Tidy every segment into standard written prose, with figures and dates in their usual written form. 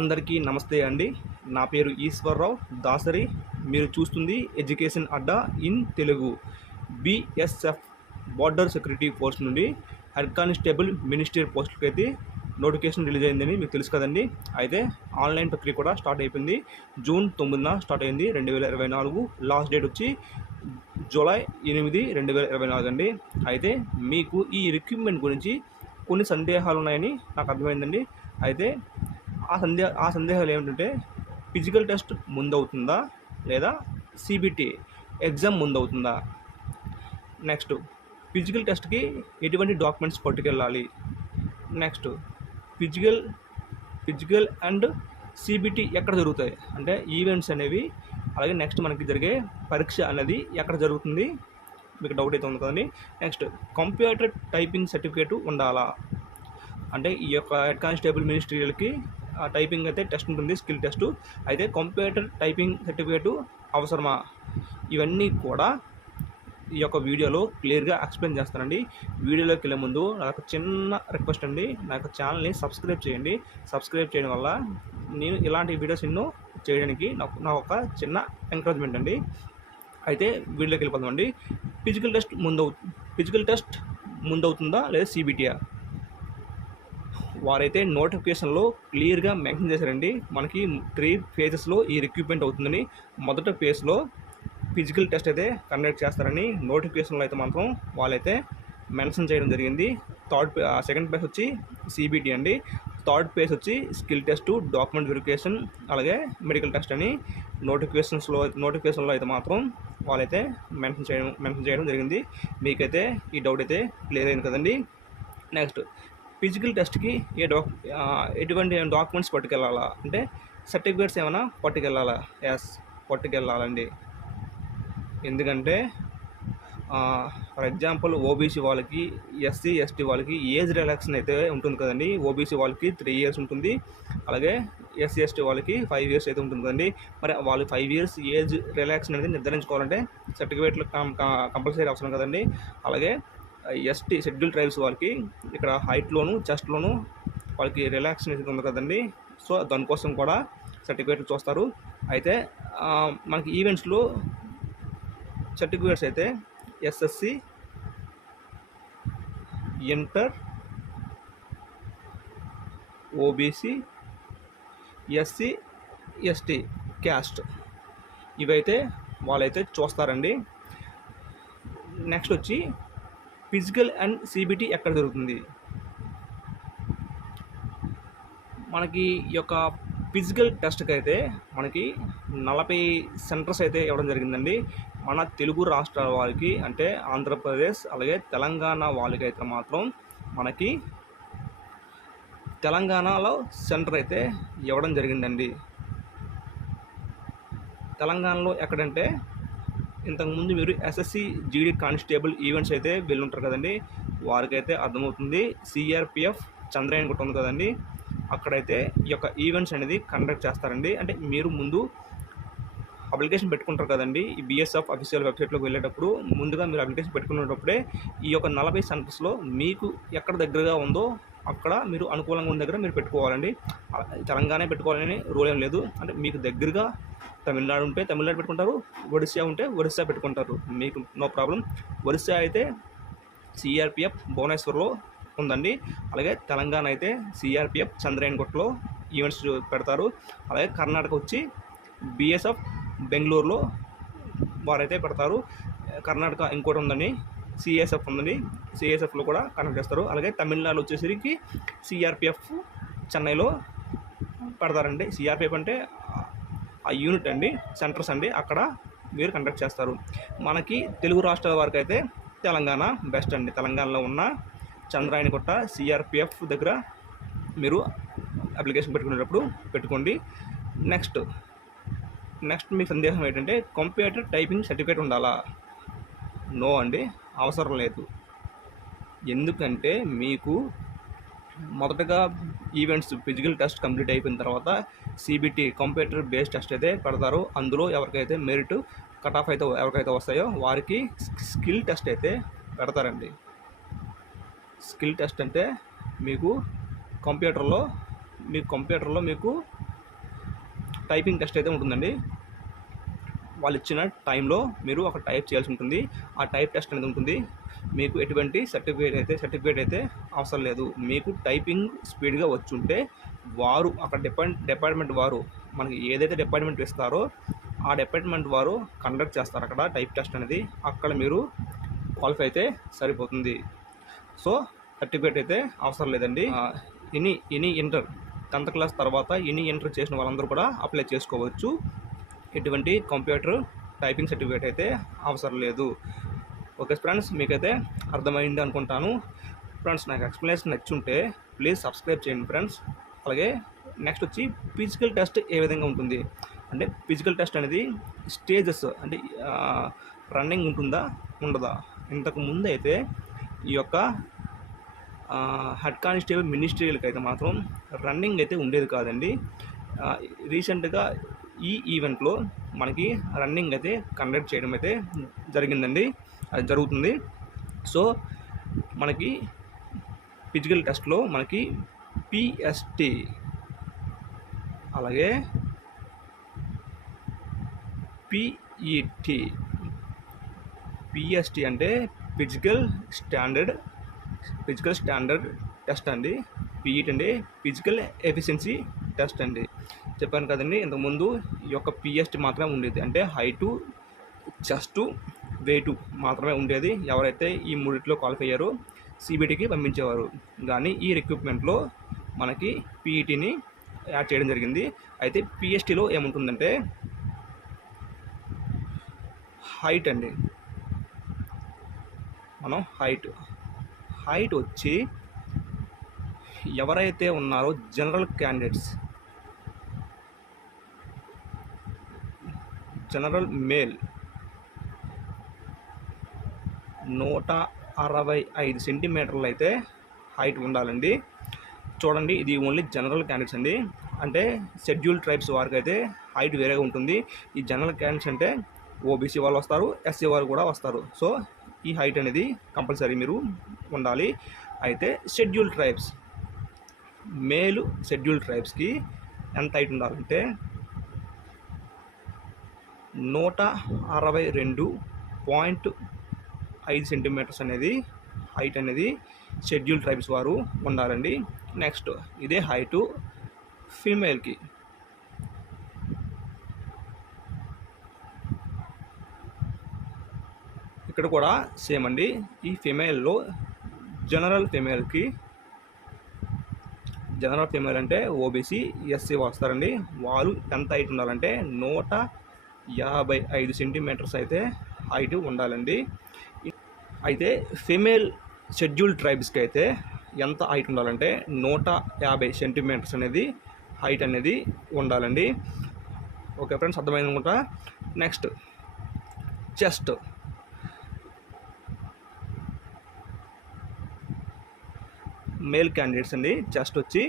అందరికీ నమస్తే అండి. నా పేరు ఈశ్వర్రావు దాసరి. మీరు చూస్తుంది education Adda in Telugu. BSF border security force నుండి హెడ్ కానిస్టేబుల్ మినిస్టర్ పోస్టులకి అయితే నోటిఫికేషన్ రిలీజ్ అయిందని మీకు తెలుసు కదండి. అయితే ఆన్లైన్ ప్రక్రియ కూడా స్టార్ట్ అయిపోయింది. జూన్ 9న స్టార్ట్ అయింది 2024. లాస్ట్ డేట్ వచ్చి జూలై 8, 2024 అండి. అయితే మీకు ఈ రిక్రూట్మెంట్ గురించి కొన్ని సందేహాలు ఉన్నాయని నాకు అర్థమైందండి. అయితే ఆ సందేహాలు ఏమిటంటే, ఫిజికల్ టెస్ట్ ముందవుతుందా లేదా సిబిటి ఎగ్జామ్ ముందవుతుందా, నెక్స్ట్ ఫిజికల్ టెస్ట్కి ఎటువంటి డాక్యుమెంట్స్ పట్టుకెళ్ళాలి, నెక్స్ట్ ఫిజికల్ అండ్ సిబిటి ఎక్కడ జరుగుతాయి అంటే ఈవెంట్స్ అనేవి, అలాగే నెక్స్ట్ మనకి జరిగే పరీక్ష అనేది ఎక్కడ జరుగుతుంది, మీకు డౌట్ అయితే ఉంది కదండి. నెక్స్ట్ కంప్యూటర్ టైపింగ్ సర్టిఫికేట్ ఉండాలా అంటే ఈ యొక్క హెడ్ కానిస్టేబుల్ మినిస్ట్రియల్కి టైపింగ్ అయితే టెస్ట్ ఉంటుంది, స్కిల్ టెస్ట్. అయితే కంప్యూటర్ టైపింగ్ సర్టిఫికేటు అవసరమా, ఇవన్నీ కూడా ఈ యొక్క వీడియోలో క్లియర్గా ఎక్స్ప్లెయిన్ చేస్తానండి. వీడియోలోకి వెళ్ళే ముందు నాకు చిన్న రిక్వెస్ట్ అండి, నా యొక్క ఛానల్ని సబ్స్క్రైబ్ చేయండి. సబ్స్క్రైబ్ చేయడం వల్ల నేను ఇలాంటి వీడియోస్ ఎన్నో చేయడానికి నా ఒక చిన్న ఎంకరేజ్మెంట్ అండి. అయితే వీడియోలోకి వెళ్ళిపోతామండి. ఫిజికల్ టెస్ట్ ముందవుతుందా లేదా సిబిటియా? వారైతే నోటిఫికేషన్లో క్లియర్గా మెన్షన్ చేశారండి. మనకి 3 ఫేజెస్లో ఈ రిక్రూట్మెంట్ అవుతుందని. మొదట ఫేజ్లో ఫిజికల్ టెస్ట్ అయితే కండక్ట్ చేస్తారని నోటిఫికేషన్లో అయితే మాత్రం వాళ్ళైతే మెన్షన్ చేయడం జరిగింది. సెకండ్ ఫేజ్ వచ్చి సిబిటి అండి. థర్డ్ ఫేజ్ వచ్చి స్కిల్ టెస్ట్, డాక్యుమెంట్ వెరిఫికేషన్, అలాగే మెడికల్ టెస్ట్ అని నోటిఫికేషన్లో అయితే మాత్రం వాళ్ళైతే మెన్షన్ చేయడం జరిగింది. మీకైతే ఈ డౌట్ అయితే క్లియర్ అయింది కదండి. నెక్స్ట్ ఫిజికల్ టెస్ట్కి ఎటువంటి డాక్యుమెంట్స్ పట్టుకెళ్ళాలా అంటే సర్టిఫికేట్స్ ఏమైనా పట్టుకెళ్ళాలా? ఎస్, పట్టుకెళ్ళాలండి. ఎందుకంటే ఫర్ ఎగ్జాంపుల్ ఓబీసీ వాళ్ళకి, ఎస్సీ ఎస్టీ వాళ్ళకి ఏజ్ రిలాక్సేషన్ అయితే ఉంటుంది కదండి. ఓబీసీ వాళ్ళకి 3 years ఉంటుంది, అలాగే ఎస్సీ ఎస్టీ వాళ్ళకి 5 years అయితే ఉంటుంది కదండి. మరి వాళ్ళు 5 years ఏజ్ రిలాక్సేషన్ అనేది నిర్ధారించుకోవాలంటే సర్టిఫికేట్లు కంపల్సరీ అవసరం కదండి. అలాగే ఎస్టీ షెడ్యూల్ ట్రైబ్స్ వాళ్ళకి ఇక్కడ హైట్లోను చెస్ట్లోను వాళ్ళకి రిలాక్సేషన్ ఉంది కదండి. సో దానికోసం కూడా సర్టిఫికేట్లు చూస్తారు. అయితే మనకి ఈవెంట్స్లో సర్టిఫికేట్స్ అయితే SSC, inter, OBC, SC ST caste ఇవైతే వాళ్ళైతే చూస్తారండి. నెక్స్ట్ వచ్చి ఫిజికల్ అండ్ సిబిటి ఎక్కడ జరుగుతుంది? మనకి ఈ యొక్క ఫిజికల్ టెస్ట్కి అయితే మనకి 40 సెంటర్స్ అయితే ఇవ్వడం జరిగిందండి. మన తెలుగు రాష్ట్రాల వారికి అంటే ఆంధ్రప్రదేశ్ అలాగే తెలంగాణ వాళ్ళకి అయితే మాత్రం మనకి తెలంగాణలో సెంటర్ అయితే ఇవ్వడం జరిగిందండి. తెలంగాణలో ఎక్కడంటే, ఇంతకుముందు మీరు ఎస్ఎస్సి జీడీ కానిస్టేబుల్ ఈవెంట్స్ అయితే వెళ్ళుంటారు కదండి, వారికైతే అర్థమవుతుంది. సిఆర్పిఎఫ్ చంద్రయాన్ గుట్ట ఉంది కదండి, అక్కడైతే ఈ యొక్క ఈవెంట్స్ అనేది కండక్ట్ చేస్తారండి. అంటే మీరు ముందు అప్లికేషన్ పెట్టుకుంటారు కదండి, ఈ బిఎస్ఎఫ్ అఫీషియల్ వెబ్సైట్లోకి వెళ్ళేటప్పుడు ముందుగా మీరు అప్లికేషన్ పెట్టుకునేటప్పుడే ఈ యొక్క 40 సెంటర్స్లో మీకు ఎక్కడ దగ్గరగా ఉందో అక్కడ మీరు అనుకూలంగా ఉన్న దగ్గర మీరు పెట్టుకోవాలండి. తెలంగాణ పెట్టుకోవాలని రూల్ ఏం లేదు. అంటే మీకు దగ్గరగా తమిళనాడు ఉంటే తమిళనాడు పెట్టుకుంటారు, ఒడిశా ఉంటే ఒడిశా పెట్టుకుంటారు, మీకు నో ప్రాబ్లం. ఒడిశా అయితే సిఆర్పిఎఫ్ భువనేశ్వర్లో ఉందండి. అలాగే తెలంగాణ అయితే సిఆర్పిఎఫ్ చంద్రయాన్ గుట్టలో ఈవెంట్స్ పెడతారు. అలాగే కర్ణాటక వచ్చి బిఎస్ఎఫ్ బెంగళూరులో వారైతే పెడతారు. కర్ణాటక ఇంకోటి ఉందండి, సిఎస్ఎఫ్ ఉందండి, సిఎస్ఎఫ్లో కూడా కండక్ట్ చేస్తారు. అలాగే తమిళనాడు వచ్చేసరికి సిఆర్పిఎఫ్ చెన్నైలో పెడతారండి. సిఆర్పిఎఫ్ అంటే ఆ యూనిట్ అండి, సెంటర్స్ అండి, అక్కడ మీరు కండక్ట్ చేస్తారు. మనకి తెలుగు రాష్ట్రాల వరకు అయితే తెలంగాణ బెస్ట్ అండి. తెలంగాణలో ఉన్న చంద్రాయని గుట్ట సిఆర్పిఎఫ్ దగ్గర మీరు అప్లికేషన్ పెట్టుకునేటప్పుడు పెట్టుకోండి. నెక్స్ట్ మీ సందేహం ఏంటంటే కంప్యూటర్ టైపింగ్ సర్టిఫికేట్ ఉండాలా? నో అండి, అవసరం లేదు. ఎందుకంటే మీకు మొదటగా ఈవెంట్స్ ఫిజికల్ టెస్ట్ కంప్లీట్ అయిపోయిన తర్వాత సిబిటి కంప్యూటర్ బేస్డ్ టెస్ట్ అయితే పెడతారు. అందులో ఎవరికైతే మెరిట్ కట్ ఆఫ్ అయితే ఎవరికైతే వస్తాయో వారికి స్కిల్ టెస్ట్ అయితే పెడతారండి. స్కిల్ టెస్ట్ అంటే మీకు కంప్యూటర్లో మీకు టైపింగ్ టెస్ట్ అయితే ఉంటుందండి. వాళ్ళు ఇచ్చిన టైంలో మీరు ఒక టైప్ చేయాల్సి ఉంటుంది. ఆ టైప్ టెస్ట్ అనేది ఉంటుంది. మీకు ఎటువంటి సర్టిఫికేట్ అయితే అవసరం లేదు. మీకు టైపింగ్ స్పీడ్గా వచ్చుంటే వారు అక్కడ డిపార్ట్మెంట్ వారు మనకి ఏదైతే డిపార్ట్మెంట్ ఇస్తారో ఆ డిపార్ట్మెంట్ వారు కండక్ట్ చేస్తారు అక్కడ టైప్ టెస్ట్ అనేది. అక్కడ మీరు క్వాలిఫై అయితే సరిపోతుంది. సో సర్టిఫికేట్ అయితే అవసరం లేదండి. ఎనీ ఇంటర్ 10th క్లాస్ తర్వాత ఎనీ ఇంటర్ చేసిన వాళ్ళందరూ కూడా అప్లై చేసుకోవచ్చు. ఎటువంటి కంప్యూటర్ టైపింగ్ సర్టిఫికేట్ అయితే అవసరం లేదు. ఓకే ఫ్రెండ్స్, మీకైతే అర్థమైంది అనుకుంటాను. ఫ్రెండ్స్, నాకు ఎక్స్ప్లెనేషన్ నచ్చుంటే ప్లీజ్ సబ్స్క్రైబ్ చేయండి ఫ్రెండ్స్. అలాగే నెక్స్ట్ వచ్చి ఫిజికల్ టెస్ట్ ఏ విధంగా ఉంటుంది అంటే, ఫిజికల్ టెస్ట్ అనేది స్టేజెస్ అంటే రన్నింగ్ ఉంటుందా ఉండదా. ఇంతకు ముందు అయితే ఈ యొక్క హెడ్ కానిస్టేబుల్ మినిస్ట్రీలకు అయితే మాత్రం రన్నింగ్ అయితే ఉండేది కాదండి. రీసెంట్గా ఈ ఈవెంట్లో మనకి రన్నింగ్ అయితే కండక్ట్ చేయడం అయితే జరిగిందండి, అది జరుగుతుంది. సో మనకి ఫిజికల్ టెస్ట్లో మనకి పిఎస్టి అలాగే పిఎస్టి అంటే ఫిజికల్ స్టాండర్డ్ టెస్ట్ అండి. పిఈటి అంటే ఫిజికల్ ఎఫిషియన్సీ టెస్ట్ అండి. చెప్పాను కదండి ఇంతకుముందు ఈ యొక్క పిఎస్టి మాత్రమే ఉండేది, అంటే హైటు, చెస్టు, వెయిటు మాత్రమే ఉండేది. ఎవరైతే ఈ మూడిట్లో క్వాలిఫై అయ్యారో సిబిటికి పంపించేవారు. కానీ ఈ రిక్రూట్మెంట్లో మనకి పిఈటిని యాడ్ చేయడం జరిగింది. అయితే పిఎస్టిలో ఏముంటుందంటే హైట్ అండి. మనం హైట్ వచ్చి ఎవరైతే ఉన్నారో జనరల్ మేల్ 165 సెంటీమీటర్లు అయితే హైట్ ఉండాలండి. చూడండి, ఇది ఓన్లీ జనరల్ క్యాండిడేట్స్ అండి. అంటే షెడ్యూల్ ట్రైబ్స్ వారికి అయితే హైట్ వేరేగా ఉంటుంది. ఈ జనరల్ క్యాండిడేట్స్ అంటే ఓబీసీ వాళ్ళు వస్తారు, ఎస్సీ వాళ్ళు కూడా వస్తారు. సో ఈ హైట్ అనేది కంపల్సరీ మీరు ఉండాలి. అయితే షెడ్యూల్ ట్రైబ్స్కి ఎంత హైట్ ఉండాలంటే 162.5 సెంటీమీటర్స్ అనేది హైట్ అనేది షెడ్యూల్ ట్రైబ్స్ వారు ఉండాలండి. నెక్స్ట్ ఇదే హైటు ఫీమేల్కి ఇక్కడ కూడా సేమ్ అండి. ఈ ఫీమేల్లో జనరల్ ఫీమేల్ అంటే ఓబీసీ, ఎస్సీ వస్తారండి. వాళ్ళు ఎంత హైట్ ఉండాలంటే 155 సెంటీమీటర్స్ అయితే హైట్ ఉండాలండి. అయితే ఫీమేల్ షెడ్యూల్ ట్రైబ్స్కి అయితే ఎంత హైట్ ఉండాలంటే 150 సెంటీమీటర్స్ అనేది హైట్ అనేది ఉండాలండి. ఓకే ఫ్రెండ్స్, అర్థమైంది అనుకుంటా. Next chest. మేల్ క్యాండిడేట్స్ అండి, చెస్ట్ వచ్చి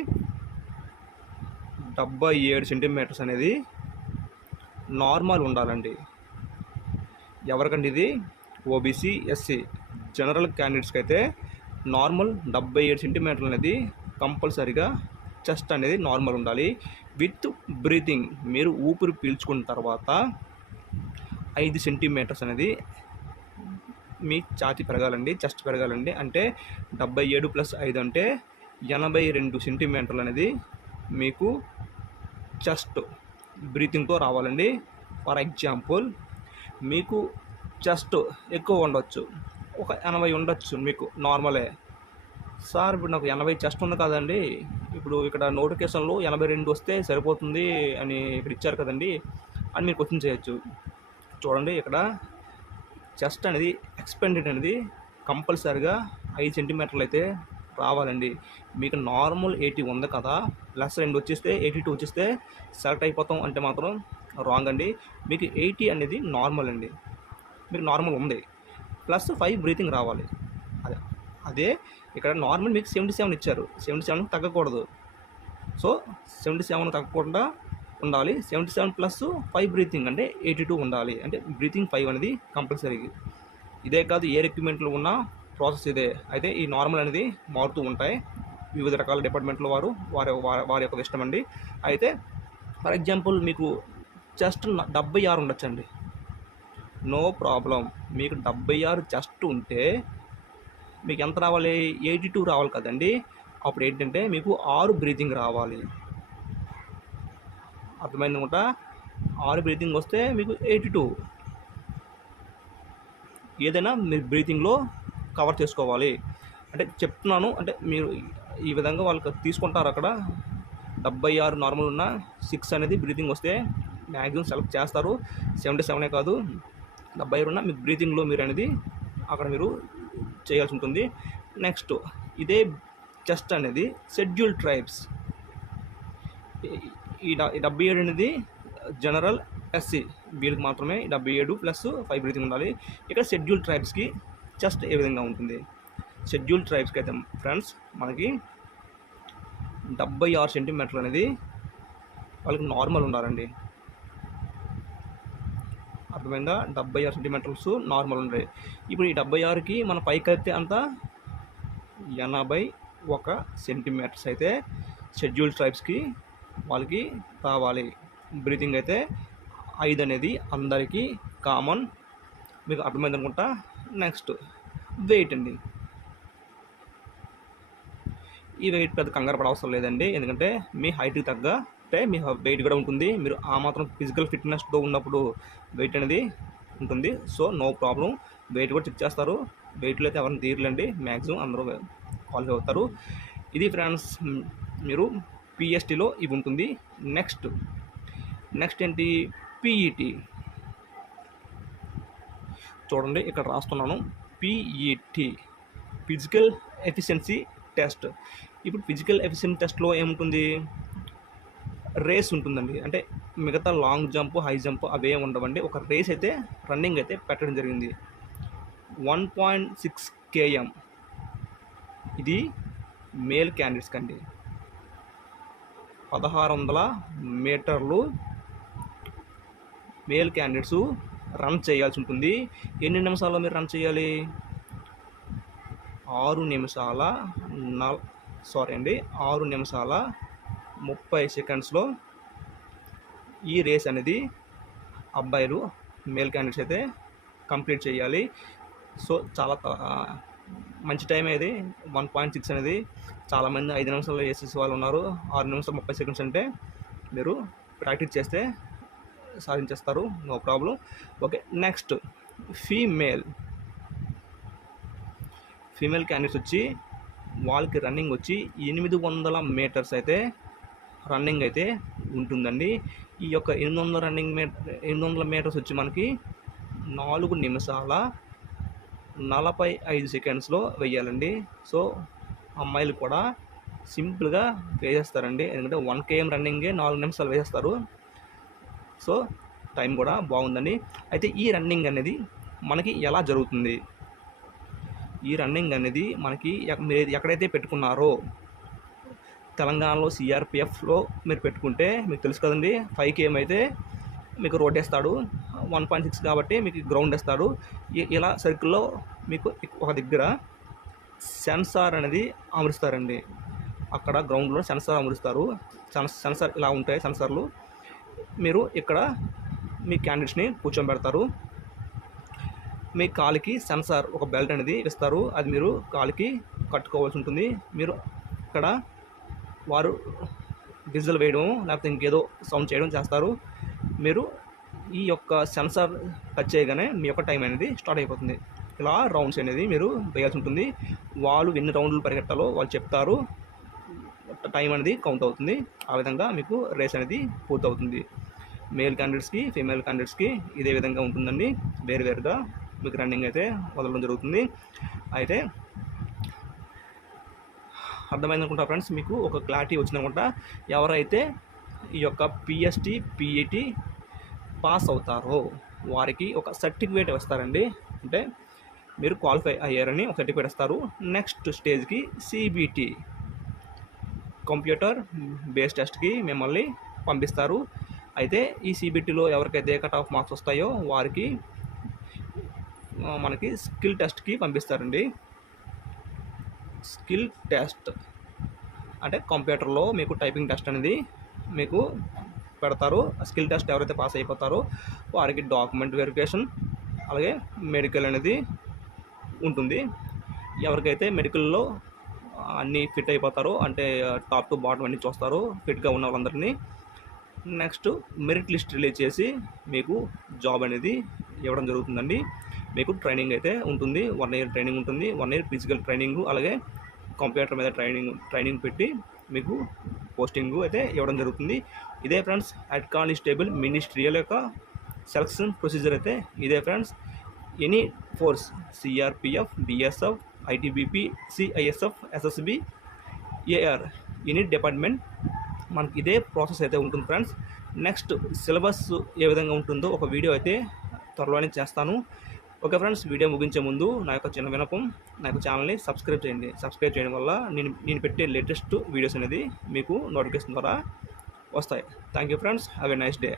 77 సెంటీమీటర్స్ అనేది నార్మల్ ఉండాలండి. ఎవరికండి ఇది? OBC, SC. జనరల్ క్యాండిడేట్స్కి అయితే నార్మల్ 77 సెంటీమీటర్లు అనేది కంపల్సరీగా చెస్ట్ అనేది నార్మల్ ఉండాలి. విత్ బ్రీతింగ్, మీరు ఊపిరి పీల్చుకున్న తర్వాత 5 సెంటీమీటర్స్ అనేది మీ ఛాతీ పెరగాలండి, చెస్ట్ పెరగాలండి. అంటే 77 + 5 అంటే 82 సెంటీమీటర్లు అనేది మీకు చెస్ట్ బ్రీతింగ్తో రావాలండి. ఫర్ ఎగ్జాంపుల్, మీకు చెస్ట్ ఎక్కువ ఉండొచ్చు, ఒక 80 ఉండొచ్చు మీకు నార్మలే. సార్ ఇప్పుడు నాకు 80 చెస్ట్ ఉంది కదండి, ఇప్పుడు ఇక్కడ నోటిఫికేషన్లో 82 వస్తే సరిపోతుంది అని ఇక్కడ ఇచ్చారు కదండి అని మీరు క్వశ్చన్ చేయొచ్చు. చూడండి, ఇక్కడ చెస్ట్ అనేది ఎక్స్పెండెడ్ అనేది కంపల్సరీగా 5 సెంటీమీటర్లు అయితే రావాలండి. మీకు నార్మల్ 80 ఉంది కదా, +2 వచ్చేస్తే 82 వచ్చేస్తే సెలెక్ట్ అయిపోతాం అంటే మాత్రం రాంగ్ అండి. మీకు 80 అనేది నార్మల్ అండి, మీకు నార్మల్ ఉంది, +5 బ్రీతింగ్ రావాలి. అదే ఇక్కడ నార్మల్ మీకు 77 ఇచ్చారు, 77 తగ్గకూడదు. సో 77 తగ్గకుండా ఉండాలి. 77 + 5 బ్రీతింగ్ అంటే 82 ఉండాలి. అంటే బ్రీతింగ్ 5 అనేది కంపల్సరీ. ఇదే కాదు, ఏ రిక్రూట్మెంట్లో ఉన్న ప్రాసెస్ ఇదే. అయితే ఈ నార్మల్ అనేది మారుతూ ఉంటాయి వివిధ రకాల డిపార్ట్మెంట్లో వారి యొక్క ఇష్టం అండి. అయితే ఫర్ ఎగ్జాంపుల్ మీకు చెస్ట్ 76 ఉండొచ్చండి, నో ప్రాబ్లం. మీకు 76 చెస్ట్ ఉంటే మీకు ఎంత రావాలి, 82 రావాలి కదండి. అప్పుడు ఏంటంటే మీకు 6 బ్రీతింగ్ రావాలి. అర్థమైందనుకుంటా. 6 బ్రీతింగ్ వస్తే మీకు 82. ఏదైనా మీరు బ్రీతింగ్లో కవర్ చేసుకోవాలి. అంటే చెప్తున్నాను, అంటే మీరు ఈ విధంగా వాళ్ళకి తీసుకుంటారు. అక్కడ 76 నార్మల్ ఉన్న 6 అనేది బ్రీతింగ్ వస్తే మ్యాక్సిమం సెలెక్ట్ చేస్తారు. 77 కాదు, 76 ఉన్న మీకు బ్రీతింగ్లో మీరు అనేది అక్కడ మీరు చేయాల్సి ఉంటుంది. నెక్స్ట్ ఇదే చెస్ట్ అనేది షెడ్యూల్ ట్రైబ్స్. ఈ 77 అనేది జనరల్ ఎస్సీ, వీళ్ళకి మాత్రమే 77 ప్లస్ 5 బ్రీతింగ్ ఉండాలి. ఇక్కడ షెడ్యూల్ ట్రైబ్స్కి చెస్ట్ ఏ విధంగా ఉంటుంది. షెడ్యూల్ ట్రైబ్స్కి అయితే ఫ్రెండ్స్ మనకి 76 సెంటీమీటర్లు అనేది వాళ్ళకి నార్మల్ ఉండాలండి. అర్థమైందా, 76 సెంటీమీటర్స్ నార్మల్ ఉండాలి. ఇప్పుడు ఈ 76కి మన పైకి కలిపితే అంతా 81 సెంటీమీటర్స్ అయితే షెడ్యూల్ ట్రైబ్స్కి వాళ్ళకి రావాలి. బ్రీతింగ్ అయితే 5 అనేది అందరికీ కామన్. మీకు అర్థమైంది అనుకుంటా. నెక్స్ట్ వెయిట్ అండి. ఈ వెయిట్ పెద్ద కంగారు పడ అవసరం లేదండి, ఎందుకంటే మీ హైట్కి తగ్గట్టే మీ వెయిట్ కూడా ఉంటుంది. మీరు ఆ మాత్రం ఫిజికల్ ఫిట్నెస్తో ఉన్నప్పుడు వెయిట్ అనేది ఉంటుంది. సో నో ప్రాబ్లం, వెయిట్ కూడా చెక్ చేస్తారు. వెయిట్లో అయితే ఎవరిని తీరలేండి, మ్యాక్సిమం అందరూ క్వాలిఫై అవుతారు. ఇది ఫ్రెండ్స్, మీరు పిఎస్టీలో ఇవి ఉంటుంది. నెక్స్ట్ ఏంటి, పిఈటి. చూడండి ఇక్కడ రాస్తున్నాను, పిఈటి ఫిజికల్ ఎఫిషియన్సీ టెస్ట్. ఇప్పుడు ఫిజికల్ ఎఫిషియన్సీ టెస్ట్లో ఏముంటుంది, రేస్ ఉంటుందండి. అంటే మిగతా లాంగ్ జంప్, హై జంప్ అవే ఉండవండి. ఒక రేస్ అయితే రన్నింగ్ అయితే పెట్టడం జరిగింది. 1.6 km. ఇది మేల్ క్యాండిడేట్స్కి అండి. 1600 మీటర్లు మేల్ క్యాండిడేట్స్ రన్ చేయాల్సి ఉంటుంది. ఎన్ని నిమిషాల్లో మీరు రన్ చేయాలి, 6 నిమిషాల 30 సెకండ్స్లో ఈ రేస్ అనేది అబ్బాయిలు మేల్ క్యాండిడేట్స్ అయితే కంప్లీట్ చేయాలి. సో చాలా మంచి టైం ఇది 1.6 అనేది. చాలామంది 5 నిమిషాల్లో వేసేసి వాళ్ళు ఉన్నారు. 6 నిమిషాలు 30 సెకండ్స్ అంటే మీరు ప్రాక్టీస్ చేస్తే సాధించేస్తారు, no problem. Okay, next female candidates వచ్చి వాళ్ళకి రన్నింగ్ వచ్చి 800 మీటర్స్ అయితే రన్నింగ్ అయితే ఉంటుందండి. ఈ యొక్క 800 మీటర్స్ వచ్చి మనకి 4 నిమిషాల 45 సెకండ్స్లో వేయాలండి. సో అమ్మాయిలు కూడా సింపుల్గా వేసేస్తారండి, ఎందుకంటే 1 km రన్నింగే 4 నిమిషాలు వేసేస్తారు. సో టైం కూడా బాగుందండి. అయితే ఈ రన్నింగ్ అనేది మనకి ఎలా జరుగుతుంది, ఈ రన్నింగ్ అనేది మనకి మీరు ఎక్కడైతే పెట్టుకున్నారో తెలంగాణలో సిఆర్పిఎఫ్లో మీరు పెట్టుకుంటే మీకు తెలుసు కదండి, 5 km అయితే మీకు రోడ్ వేస్తాడు, 1.6 కాబట్టి మీకు గ్రౌండ్ వేస్తాడు. ఇలా సర్కిల్లో మీకు ఒక దగ్గర సెన్సార్ అనేది అమరుస్తారండి. అక్కడ గ్రౌండ్లో సెన్సార్ అమరుస్తారు. సెన్సార్ ఇలా ఉంటాయి సెన్సార్లు. మీరు ఇక్కడ మీ క్యాండిడేట్స్ని కూర్చోబెడతారు. మీ కాలికి సెన్సార్ ఒక బెల్ట్ అనేది ఇస్తారు, అది మీరు కాలికి కట్టుకోవాల్సి ఉంటుంది. మీరు ఇక్కడ వారు విజిల్ వేయడం లేకపోతే ఇంకేదో సౌండ్ చేయడం చేస్తారు. మీరు ఈ యొక్క సెన్సార్ టచ్ చేయగానే మీ యొక్క టైం అనేది స్టార్ట్ అయిపోతుంది. ఇలా రౌండ్స్ అనేది మీరు వేయాల్సి ఉంటుంది. వాళ్ళు ఎన్ని రౌండ్లు పరిగెట్టాలో వాళ్ళు చెప్తారు, టైం అనేది కౌంట్ అవుతుంది. ఆ విధంగా మీకు రేస్ అనేది పూర్తవుతుంది. మేల్ క్యాండిడేట్స్కి, ఫీమేల్ క్యాండిడేట్స్కి ఇదే విధంగా ఉంటుందండి. వేరుగా మీకు రన్నింగ్ అయితే వదలడం జరుగుతుంది. అయితే అర్థమైంది అనుకుంటా ఫ్రెండ్స్, మీకు ఒక క్లారిటీ వచ్చిందనుకుంటా. ఎవరైతే ఈ యొక్క పిఎస్టీ, పిఈటి పాస్ అవుతారో వారికి ఒక సర్టిఫికేట్ ఇస్తారండి. అంటే మీరు క్వాలిఫై అయ్యారని ఒక సర్టిఫికేట్ ఇస్తారు. నెక్స్ట్ స్టేజ్కి సిబిటి కంప్యూటర్ బేస్డ్ టెస్ట్కి మిమ్మల్ని పంపిస్తారు. అయితే ఈ సిబిటిలో ఎవరికైతే కట్ ఆఫ్ మార్క్స్ వస్తాయో వారికి మనకి స్కిల్ టెస్ట్కి పంపిస్తారండి. స్కిల్ టెస్ట్ అంటే కంప్యూటర్లో మీకు టైపింగ్ టెస్ట్ అనేది మీకు పెడతారు. స్కిల్ టెస్ట్ ఎవరైతే పాస్ అయిపోతారో వారికి డాక్యుమెంట్ వెరిఫికేషన్ అలాగే మెడికల్ అనేది ఉంటుంది. ఎవరికైతే మెడికల్లో అన్నీ ఫిట్ అయిపోతారో అంటే టాప్ టు బాటమ్ అన్నీ చూస్తారు ఫిట్గా ఉన్న వాళ్ళందరినీ. నెక్స్ట్ మెరిట్ లిస్ట్ రిలీజ్ చేసి మీకు జాబ్ అనేది ఇవ్వడం జరుగుతుందండి. మీకు ట్రైనింగ్ అయితే ఉంటుంది, 1 year ట్రైనింగ్ ఉంటుంది, 1 year ఫిజికల్ ట్రైనింగ్ అలాగే కంప్యూటర్ మీద ట్రైనింగ్ పెట్టి మీకు పోస్టింగ్ అయితే ఇవ్వడం జరుగుతుంది. ఇదే ఫ్రెండ్స్ హెడ్ కానిస్టేబుల్ మినిస్ట్రియల్ యొక్క సెలక్షన్ ప్రొసీజర్ అయితే ఇదే friends. Any force CRPF, BSF, ITBP, CISF, SSB, AR any department మనకి ఇదే ప్రాసెస్ అయితే ఉంటుంది ఫ్రెండ్స్. నెక్స్ట్ సిలబస్ ఏ విధంగా ఉంటుందో ఒక వీడియో అయితే త్వరలోనే చేస్తాను. ఓకే ఫ్రెండ్స్, వీడియో ముగించే ముందు నా యొక్క చిన్న విన్నపం, నా యొక్క ఛానల్ని సబ్స్క్రైబ్ చేయండి. సబ్స్క్రైబ్ చేయడం వల్ల నేను పెట్టే లేటెస్ట్ వీడియోస్ అనేది మీకు నోటిఫికేషన్ ద్వారా వస్తాయి. Thank you friends, have a nice day.